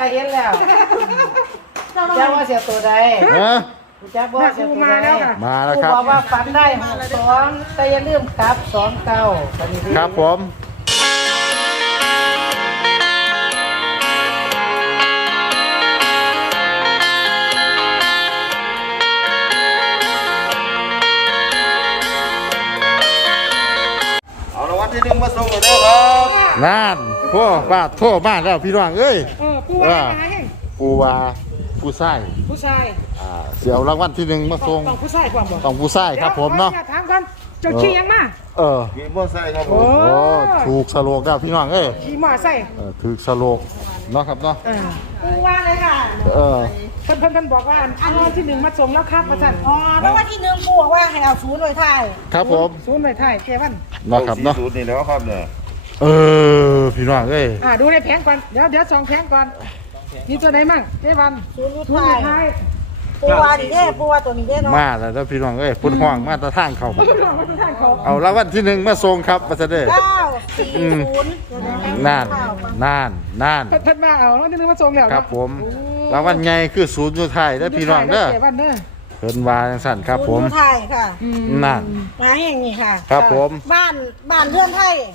เห็นแล้วเจ้าว่าเสียตัวใดเจ้าว่าเสียตัวใดมาแล้วครับบอกว่าฝันได้2แต่อย่าลืมครับ2 เก้าครับผมที่หนึ่งมาส่งเลยครับนั่นพ่อป้าโทษมากแล้วพี่น้องเอ้ยผู้ว่าไงผู้ว่าผู้ชายเสียวรางวัลที่หนึ่งมาส่งต้องผู้ชายความบอกต้องผู้ชายครับผมเนาะถามกันเจ้าขี้ยังมาขี่มอไซค์ครับผมโอ้ถูกสโลกแล้วพี่น้องเอ้ยขี่มอไซค์ถูกสโลกเนาะครับเนาะผู้ว่าเลยค่ะเพิ่นบอกว่าอันวันที่1มาส่งแล้วครับประจันแล้ววันที่1ปู่บอกว่าให้เอา0ไว้ท้ายครับผม 0ไว้ท้ายเจวันเนาะครับเนาะ 0นี่แล้วครับเนี่ยพี่น้องเอ้ยดูในแผงก่อนเดี๋ยว2แผงก่อนมีตัวไหนมั่งเจวัน 0ไว้ท้ายปูว่าดิเด้ปูว่าตัวนี้เด้เนาะมาแล้วพี่น้องเอ้ยพุ่นห้องมาตะทางเขาเอารางวัลที่1มาส่งครับประจันเด้ 940 นั่นเพิ่นมาเอาแล้วที่1มาส่งแล้วครับผมรางวัลใหญ่คือ0อยู่ท้ายเด้อพี่น้องเด้อเพิ่นว่าจังซั่นครับผมไทยค่ะนั่นมาแห่งนี้ค่ะครับผมบ้านเรือนไทย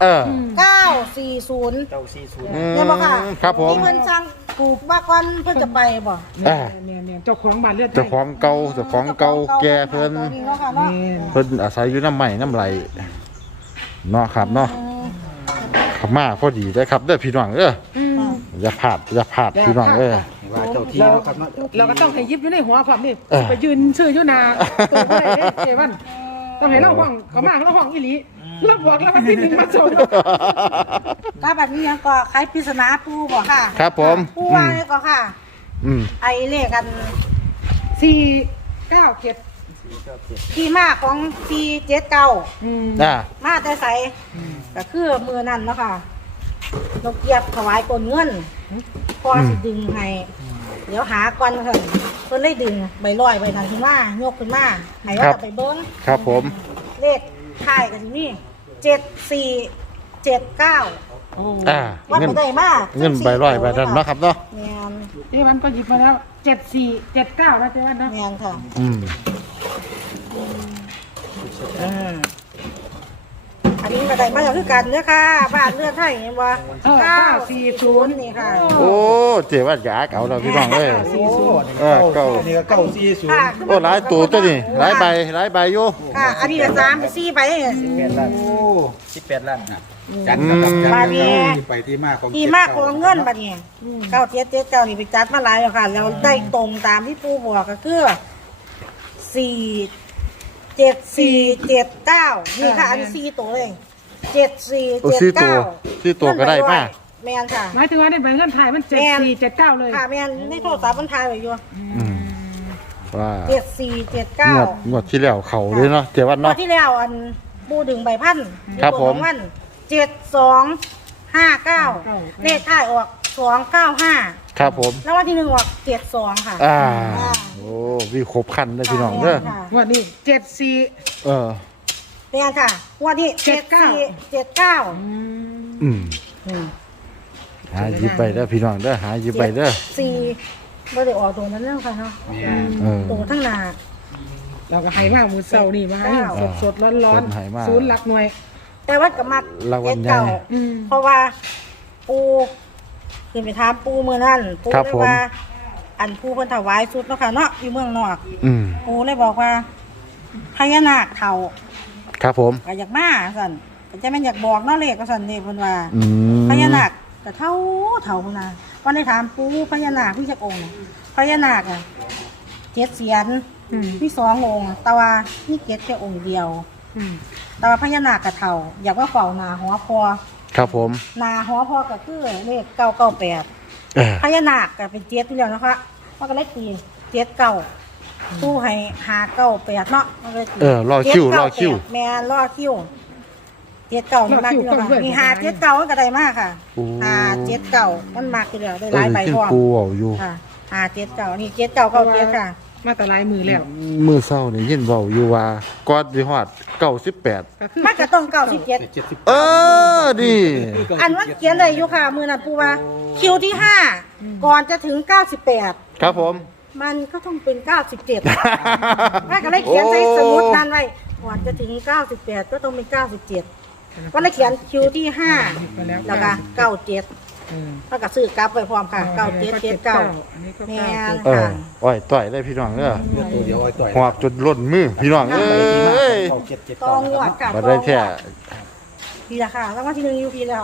940เนี่ยบ่ค่ะครับผมที่เพิ่นสั่งปลูกบ้าก่อนเพิ่นจะไปบ่เนี่ยเจ้าของบ้านเรือนไทยเจ้าของเก่าแก่เพิ่นอาศัยอยู่น้ำใหม่น้ำไหลเนาะครับเนาะขับมาพอดีได้ครับเด้อพี่น้องอย่าพลาดพี่น้องว่าเจ้าที่เนาะครับเนาะเราก็ต้องให้ยิบอยู่ในหัวความนี่ไปยืนชื่ออยู่หน้าตัวบ่ได้เจวันต้องให้เราห้องเขามาเราห้องอีหลีเราบอกแล้วว่าที่1มาส่งก็แบบนี้ยังก็ใครปริศนาปูบ่ค่ะครับผมปูว่าก็ค่ะไอเลขกัน 497 ที่มาของ479มาแต่ใสก็คือมือนั่นเนาะค่ะนกเกียบถวายกลเงินพอสิดึงให้เดี๋ยวหาก่อนเพิ่นเลยดึงใบลอยใบนั้นขึ้นมายกขึ้นมาให้ว่าจะไปเบิ้งครับผมเลขท้ายกันนี่7479วันบ่ได้มาเงินใบลอยใบนั้นเนาะครับเนาะเจ๊วันก็หยิบมาแล้ว7479แล้วเจ๊วันเนาะแม่นค่ะอันนี้มาได้มาคือกันเด้อค่ะบ้านเรือนไทยเห็นบ่940นี่ค่ะโอ้เจ๊ว่าอยากเอาเราพี่น้องเอ้ยเก่านี่ก็940 โอ้หลายตัวตัวนี้หลายใบอยู่ค่ะอันนี้ก็3 4ใบ 18ล้านนะจัดนะครับบาดนี้ไปที่มาของเงินบาดนี้9779นี่ไปจัดมาหลายแล้วค่ะแล้วได้ตรงตามที่ปู่บอกก็คือ7479นี่ค่ะอันนี้4ตัวเลย7479 ตัวก็ได้ป่ะแม่นค่ะหมายถึงว่าในใบเงินไทยมัน7479เลยค่ะแม่นในโทรศัพท์มันถ่ายไว้อยู่ว่า 7479 งวดที่แล้วเขาเลยเนาะเจ๊วันเนาะที่แล้วอันปูดึงใบพันครับผม 7259เลขท้ายออก295 ครับผมแล้ววันที่1ออก72ค่ะโอ้วิครบคันเลยพี่น้องเด้อวันนี้74 เป็นค่ะวันนี้7479 หาหยิบไปเด้อพี่น้องเด้อหาหยิบไปเด้อ 4บ่ได้ออกตัวนั้นแล้วค่ะเนาะตัวทั้งหน้าเราก็ให้มามื้อเช้านี่มาสดๆร้อนๆศูนย์หลักหน่วยแต่ว่าก็มักเก่าเพราะว่าปูขึ้นไปถามปูมื้อนั้นปูเลยว่าอันปูเพิ่นถวายสุดเนาะค่ะเนาะอยู่เมืองนอกปูเลยบอกว่าพญานาคเฒ่าครับผมก็อยากมาสั่นก็จะแม่นอยากบอกเนาะเลขก็สั่นนี่เพิ่นว่าพญานาคก็เฒ่าพุ่นน่ะวันได้ถามปูพญานาคมีจักองค์พญานาคอ่ะ7เสียนมี2องค์แต่ว่ามี7แค่องค์เดียวแต่ว่าพญานาคกะเฒ่าอยากว่าเฝ้านาหอพอครับผมนาหอพอก็คือเลข998พญานาคก็เป็น7อยู่แล้วนะคะมันก็เลยตี79ตู้ให้598เนาะมันก็เลยรอคิวแม่รอคิว79มันมากอยู่ค่ะมี579มันก็ได้มากค่ะ579มันมากอยู่แล้วได้หลายใบพร้อมปูเอาอยู่ค่ะ579นี่7997ค่ะมาแต่ลายมือแล้วมือเศร้าเนี่ยยินเบาอยู่ว่าก่อนสิฮอด98 มันก็ต้อง97 ดีอันว่าเขียนเลยอยู่ค่ะมือนั้นปูว่าคิวที่ก่อนจะถึง 98 ครับผมมันก็ต้องเป็น 97แม่ก็เลยเขียนใส่สมุดนั้นไว้ก่อนจะถึง 98 ก็ต้องเป็น 97ก็เลยเขียนคิวที่ 5 แล้วก็97แล้วก็ซื้อกลับไปพร้อมค่ะ 9779 อันนี้ก็แม่เก้านอ้อยต่อยได้พี่น้องเด้อตัวเดียวไอ้ต่อยหอบจนล้นมือพี่น้องเอ้ยเข้าเจ็ดเจ็ดตองหวดค่ะบ่ได้แท้พี่ละค่ะรางวัลที่1อยู่พี่แล้ว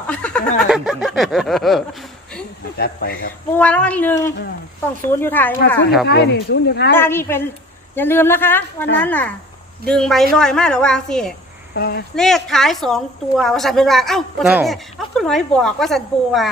จัดไปครับปูรางวัลที่1ต้องศูนย์อยู่ท้ายมาว่าศูนย์อยู่ท้ายนี่ศูนย์อยู่ท้ายแต่นี่เป็นอย่าลืมนะคะ วันนั้นน่ะ ดึงใบลอยมาแล้ววางสิเลขท้าย2ตัวว่าสันเป็นวางว่าสันเนี่ยคุณร้อยบอกว่าสันปูว่า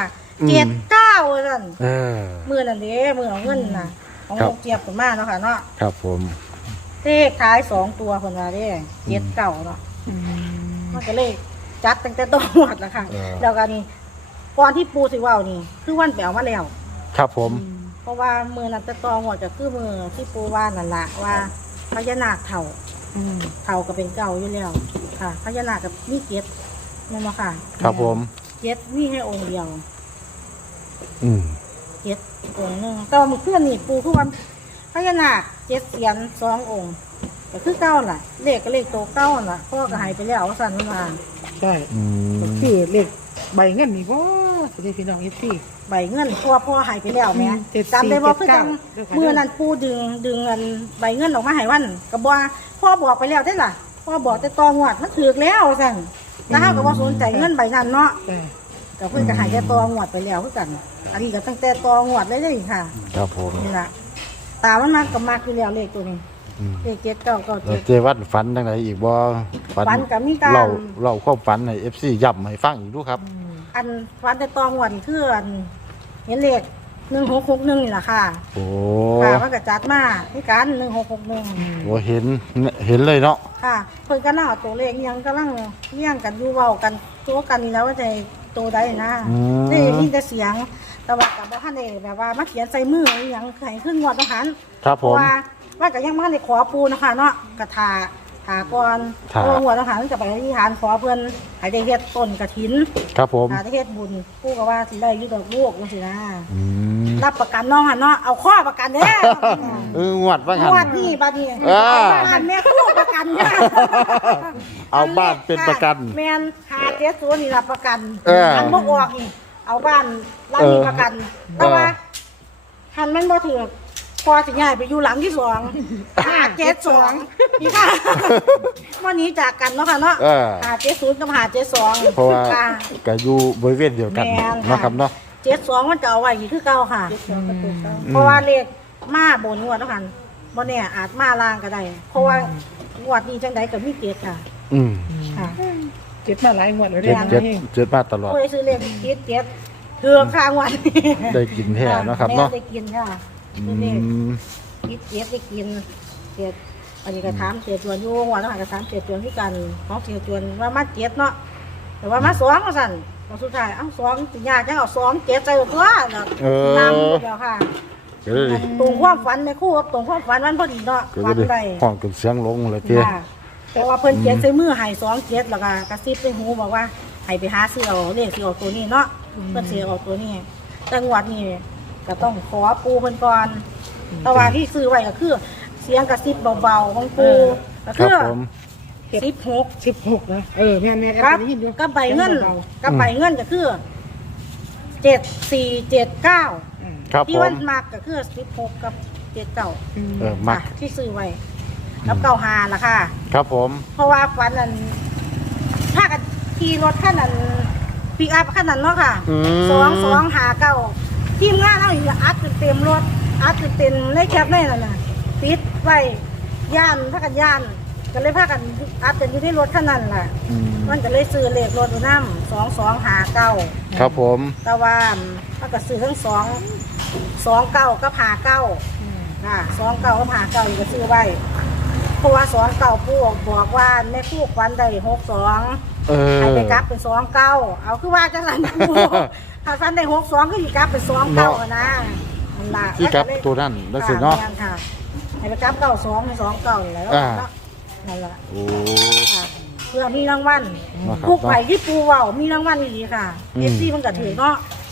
79ว่าสันเออมือนั่นเด้มือเอาเงินน่ะของครับลูกเจี๊ยบขึ้นมาเนาะค่ะเนาะครับผมเลขท้าย2ตัวคนว่าเด้79เนาะมันก็เลขจัดตั้งแต่ต้นหมดแล้วค่ะแล้วก็นี่ก่อนที่ปูสิเว้านี่คือวันแปลมาแล้วครับผมเพราะว่ามือนั้นจะตอหมดก็คือมือที่ปูว่านั่นละว่าพญานาคเถ่าเถ่าก็เป็นเก่าอยู่แล้วค่ะพญานาคกับมีเจ็ดนั่นมาค่ะครับผมเจ็ดมีให้องค์เดียวอืมเจ็ดองค์หนึงแต่ว่ามือเคลื่อนนี่ปูคือว่าพญานาคเจ็ดเสียน2 องค์ก็คือเก้าล่ะ เลขก็เลขโตเก้าล่ะพ่อก็หายไปแล้วสั่นมันมาใช่อืมคือเลขใบเงินนี่บ่สิได้พี่น้องเอฟซีใบเงินพ่อหายไปแล้วแม่ 74 จำได้บ่คือจัง 79 มือนั้นปูดึงอันใบเงินออกมาให้วันก็บ่ว่าพ่อบอกไปแล้วได้ล่ะพ่อบอกแต่ตองวดมันถูกแล้วสั่นแล้วเฮาก็บ่สนใจเงินใบนั้นเนาะแต่ก็เพิ่นก็ใหายแต่ตองวดไปแล้วคือกัน อันนี้ก็ตั้งแต่ตองวดเลยเด้อค่ะครับผมนี่ล่ะตามันมักก็มักอยู่แล้วเลขตัวนี้อืมเลขแล้ว 7997 เจวัดฝันจังไดอีกบ่ฝันก็มีการเราความฝันให้ FC ย้ำให้ฟังอีกดูครับอันฟันแต่ตองวดนี่คืออันเห็นเลข1661นี่ล่ะค่ะโอ้ค่ะมันก็จัดมาคือกัน1661 โหเห็นเลยเนาะค่ะเพิ่นก็น่าเอาตัวเลขอิหยังกำลังเลี้ยงกันอยู่เว้ากันตัวกันนี่แล้วว่าจะตัวใดนะอืมได้ยินแต่เสียง แต่ว่ากับบ่ทันได้แบบว่ามาเขียนใส่มืออีหยังให้ขึ้นงวดทหารครับเพผมราะว่าก็ยังบ่ทันได้ขอปูนะคะเนาะก็ทาก่อนท่าเพราะว่างวดทหารมันก็ไปที่ฐานขอเพิ่นให้ได้เฮ็ดต้นกฐินครับผมได้เฮ็ดบุญปูก็ว่าสิได้อยู่ดอกลูกจังซี่นะอืมรับประกันน้องหั่นเนาะเอาข้อประกันเด้องวดว่างั้นงวดนี้บัดนี้อ่าบ้านแม่คู่ประกันเด้อเอาบ้านเป็นประกันแมน570นี่รับประกันอันบ่ออกนี่เอาบ้านหลังนี้ประกัน แต่ว่าหันแม่นบ่ถูกพอสิย้ายไปอยู่หลังที่2 572นี่ค่ะวันนี้จากกันเนาะค่ะเนาะเออ 570กับ572 เพราะว่าก็อยู่บริเวณเดียวกันแม่นค่ะเนาะครับเนาะ 72มันจะเอาไว้อยู่คือเก่าค่ะ เพราะว่าเลขมาบนงวดเนาะค่ะบ่แน่อาจมาล่างก็ได้ เพราะว่างวดนี้จังไดก็มีเกตค่ะอืมค่ะเจ็ดมาหลายงวดแล้วเจ็เด้ดอเจ็ดมาตลอดโอ้ยซื้อเลขเกตเถือกข้างวันได้กินแท้เนาะครับเนาะแม่ได้กินค่ะอืซื้อเลขมเกตได้กินเกตอันนี้ก็ถามเสียจวนอยู่หัวแล้วค่ะก็ถามเสียจวนที่กันของเสียจวนว่ามาเกตเนาะแต่ว่ามา2ว่าสั่นพอสุดท้าย2สิยากจังเอา2เกตใส่ตัวเนาะเออนำเดียวค่ะก็เลยตรงความฝันในคู่กับตรงความฝันมันพอดีเนาะก็ฝันเลยได้ห้องกับเสียงลงเลยเจ้ค่ะแต่ว่าเพิ่นเขียนใส่มือให้2เกตแล้วก็กระซิบในหูบอกว่าให้ไปหาซื้อเอาเลขสิเอาตัวนี้เนาะเพิ่นสิเอาตัวนี้แต่งวดนี้ก็ต้องขอปูเพิ่นก่อนแต่ว่าที่ซื้อไว้ก็คือ เสียงกระซิบเบาๆของปูก็ครัคืบอผม 16 นะแม่แอครับได้ยินอยู่กับใบเงินกับใบเงินก็คือ7479 ครับที่ผวัมนมากก็คือ16กับ79 เออมักค่ะที่ซื้อไว้กับ95ล่ะค่ะครับผมเพราะว่าฝันนั้นถ้ากันขี่รถคันนั้นปิกอัพคันนั้นเนาะค่ะอืม 2259ทีมงานเราอีกอัดเต็มรถอัดเต็มในแคปในนั่นน่ะติดไว้ย่านพากันย่านก็เลยพากันอัดกันอยู่ในรถคันนั้นล่ะอืมมันก็เลยซื้อเลขรถอยู่นำ2259 ครับผมแต่ว่ามันก็ซื้อทั้ง29กับ59ค่ะ29กับ59นี่ก็ซื้อไว้เพราะว่า29ปู่บอกว่าแม่คู่ควันได้62 เออให้ไปกลับเป็น29เอาคือว่าจังซั่นปู่ถ้าฟันได้62ก็สิกลับเป็น29อะนะนั่นล่ะที่กับตัวนั้นได้สิเนาะค่แม่ค่ะให้ไปกลับ92เป็น29นี่แหละอ่าเนาะนั่นล่ะโอ้ค่ะเพื่อมีรางวัลนะครับผู้ไผ่ที่ปูเว้ามีรางวัลอีหลีค่ะอืม FC มันก็ถือเนาะ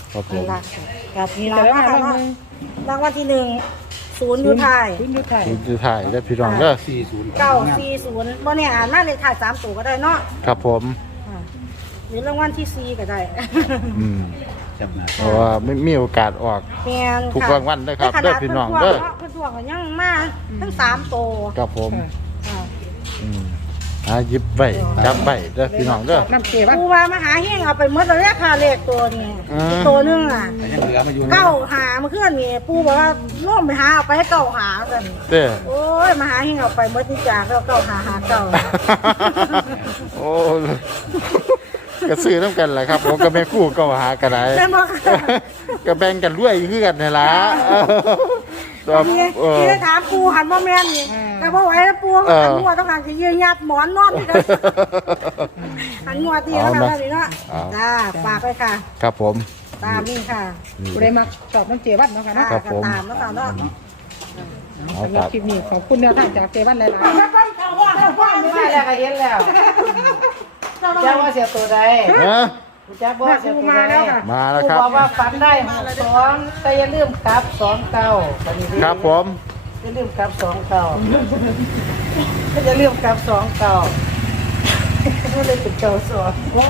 ครับผนี่มละกับนี่แต่ละละเนาะมาค่ะรอบเนาะนึงรางวัลที่หนึ่งศูนย์อยู่ท้ายศูนย์อยู่ไทยคุณจะถ่ายได้อพี่น้องเด้อ 940บ่เนี่ยอ่านมาเลขท้าย3ตัวก็ได้เนาะครับผมอ่าหรือรางวัลที่4ก็ได้อืมจับหน้าเพราะว่าไม่มีโอกาสออกแม่นทุกค่ะรางวัลเด้อครับแต่ขเด้นาอดพี่น้องเพิ่เด้อเพิ่นทวงก็ยังมาทั้ง3ตัวครับผมอ่าอืมหาหยิบไว้จับไว้เด้อพี่น้องเด้อน้ำเกวันปูว่ามาหาเฮงเอาไปหมดแล้วค่ะเลขตัวนี้อืมตัวนึงอ่ะแต่ยังเหลือมาอยู่นะเก้าหาเมื่อคืนนี่ปูบอกว่าร่วมไปหาเอาไปให้เก้าหากันเด้อโอ้ยมาหาเฮงเอาไปหมดนี่จากแล้วเก้าหาเก้าโอ้ก็ซื้อน้ำกันแหละครับผมก็แม่คู่ก็หากันได้แม่บอกค่ะก็แบ่งกันรวยคือกันนี่ล่ะตัวพี่พี่ได้ถามปูหันบ่แม่นนี่แต่บ่ไหวแล้วปูหันงัวต้องการจะยืนยัดหมอนนอนที่เด้อหันงัวตีแล้วค่ะแบบนี้เนาะจ้าฝากไปค่ะครับผมตามนี่ค่ะผู้ใดมาตอบน้ำเกวันเนาะค่ะเนาะครับผมตามแล้วค่ะเนาะเอาสำหครัรับบ คลิปนี้ขอบคุณแนวทางจากเกวันหลายๆมาแล้วก็เห็นแล้วจักว่าเสียตัวใดฮะจักว่าเสียตัวมาใดแล้วค่ะมาแล้วผู้ครับบอกว่าฝันได้62แต่อย่าลืมกลับ2เก้าครับผมอย่าลืมกลับ2เก้าอย่าลืมกลับ2เก้าก็เลยเป็นเก้าสองโอ้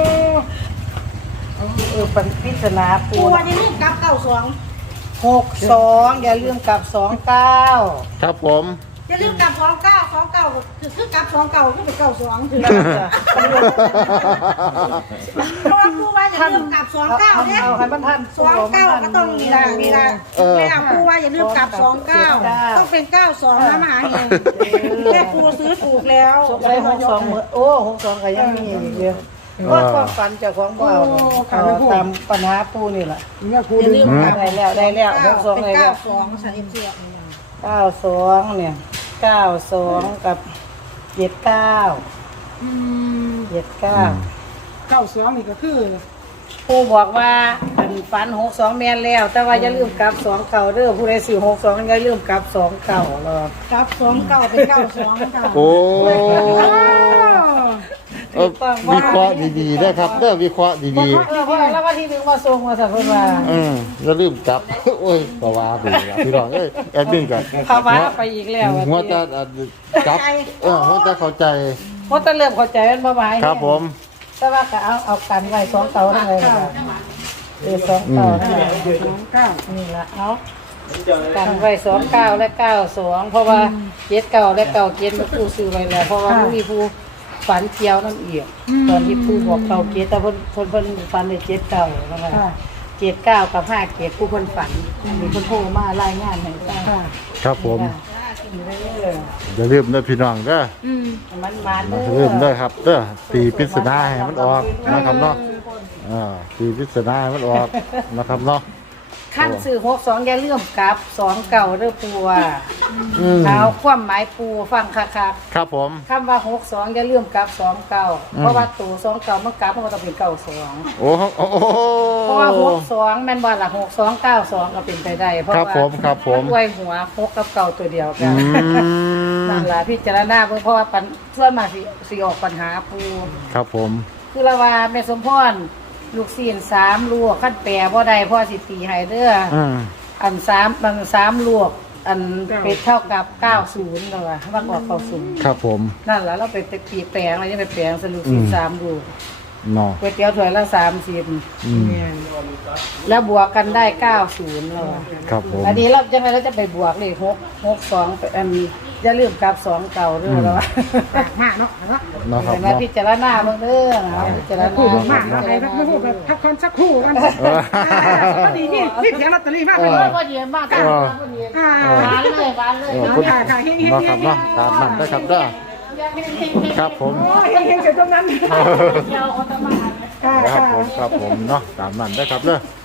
ปันพิจารณาปูปูวันนี้กลับ92 62อย่าลืมกลับ2เก้าครับผมอย่าลืมกลับ29คือกลับ29ก็เป็น92ถึงเพราะว่าปูว่าอย่าลืมกลับ29เนี่ยเอาให้มันทัน 29ก็ต้องมีละแม่ปูว่าอย่าลืมกลับ29ต้องเป็น92นะมหาเฮงแม่ปูซื้อถูกแล้วสงสัย62เหมือนโอ้62ก็ยังมีอีกเยอะว่าความฝันเจากของบ่เอาตามปัญหาปูนี่แหละเนี่ยครูอย่าดึลืงมกลับได้แล้ว62 เป็นได้แล้ว 92สันเสีย 92เนี่ย92กับ79 อืม 79 92นี่ก็คือผู้บอกว่าอันฝัน62แม่นแล้ว แต่ว่าอย่าลืมกลับ2เก่าเด้อผู้ใดซื้อ62อย่าลืมกลับ2เก่าหรอกกลับ29เป็น92ค่ะโอ้วิเคราะห์ดีๆนะครับเด้อวิเคราะห์ดีเพราะแล้ววันที่1มาส่งมาสั่นเพิ่นว่าๆอย่าลืมกลับ โอ้ยปว่าไปแล้วพี่น้องเอ้ยแอดมินก่อนเขาว่าไปอีกแล้วหัวจะกลับหัวจะเข้าใจเพราะตะเริ่มเข้าใจมันบ่หมายครับผมแต่ว่าก็เอากันไว้2เก่าทั้งเลยค่ะ2เก่าทั้งเลย 29 นี่ละเอากันไว้29และ92เพราะว่า79และ97มันผู้ซื้อไว้แล้วเพราะว่ามันมีผู้ฝันเกี่ยวนั่นอีกตอนที่ผู้บอกเก่าเกตแต่เพิ่นฝันใน79นะคะค่ะ 79กับ57ผู้เพิ่นฝันมีเพิ่นโทรมารายงานให้ทราบค่ะครับผมเด้ออย่าลืมเด้อพี่น้องเด้อมันมาอย่าเด้ลือมเด้อครับเด้อตีปริศนาให้มันออกนะครับเนาะตีปริศนาให้มันออกนะครับเนาะขั้นซื้อ62อย่าลืมกลับ2เก่าเด้อปูว่าอืมเอาความหมายปูฟังคักครับผมๆคำว่า62อย่าลืมกลับ2เก่าเพราะว่าตัว2เก่ามันกลับมันก็ต้องเป็น92 โอ้โหโอ้โหเพราะว่า62แม่นบ่ล่ะ6292ก็เป็นไปได้เพราะครับว่าผมครับผมนอวยหัว6กับเก่าตัวเดียวกัอืนมนั่นล่ะพิจารณาเบิ่งเพราะว่าส่วนมากสิออกปัญหาปูครับผมคือละว่าแม่สมพรลูกศีล3ลูกคันแปรบ่ได้พ่อสิตีให้เด้ออืมอัน3ลูกอันเป็นเท่ากับ90แล้วว่ามันออก90 ครับผมนั่นล่ะเราไปตีแปลงอะไรยังไปแปลงสลูกศีล3ลูกเนาะก๋วยเตี๋ยวถ้วยละ30 อืมแล้วบวกกันได้90แล้วอะครับผมอันนี้เรายังไงเราจะไปบวกเลข662ไปอันอย่าลืมกลับ2เก่าเด้อแล้วว่ามากเนาะเนาะเนาะครับแต่มาเนาะพิจารณาเบิ่งเด้อนะพิจารณาพูดมากเนาะไอ้ไม่พูดแบบทักคนสักครู่กันพอดีนี่เถียงลอตเตอรี่มากเลยบ่ดีมากค่ะบ่ดีอ่าหวานเลยหวานเลยขอบคุณเนาะครับเนาะตามนั้นได้ครับเด้อครับผมเฮงๆเสร็จตรงนั้นเดียวเอาตะมาค่ะครับผมครับผมเนาะตามนั้นได้ครับเด้อ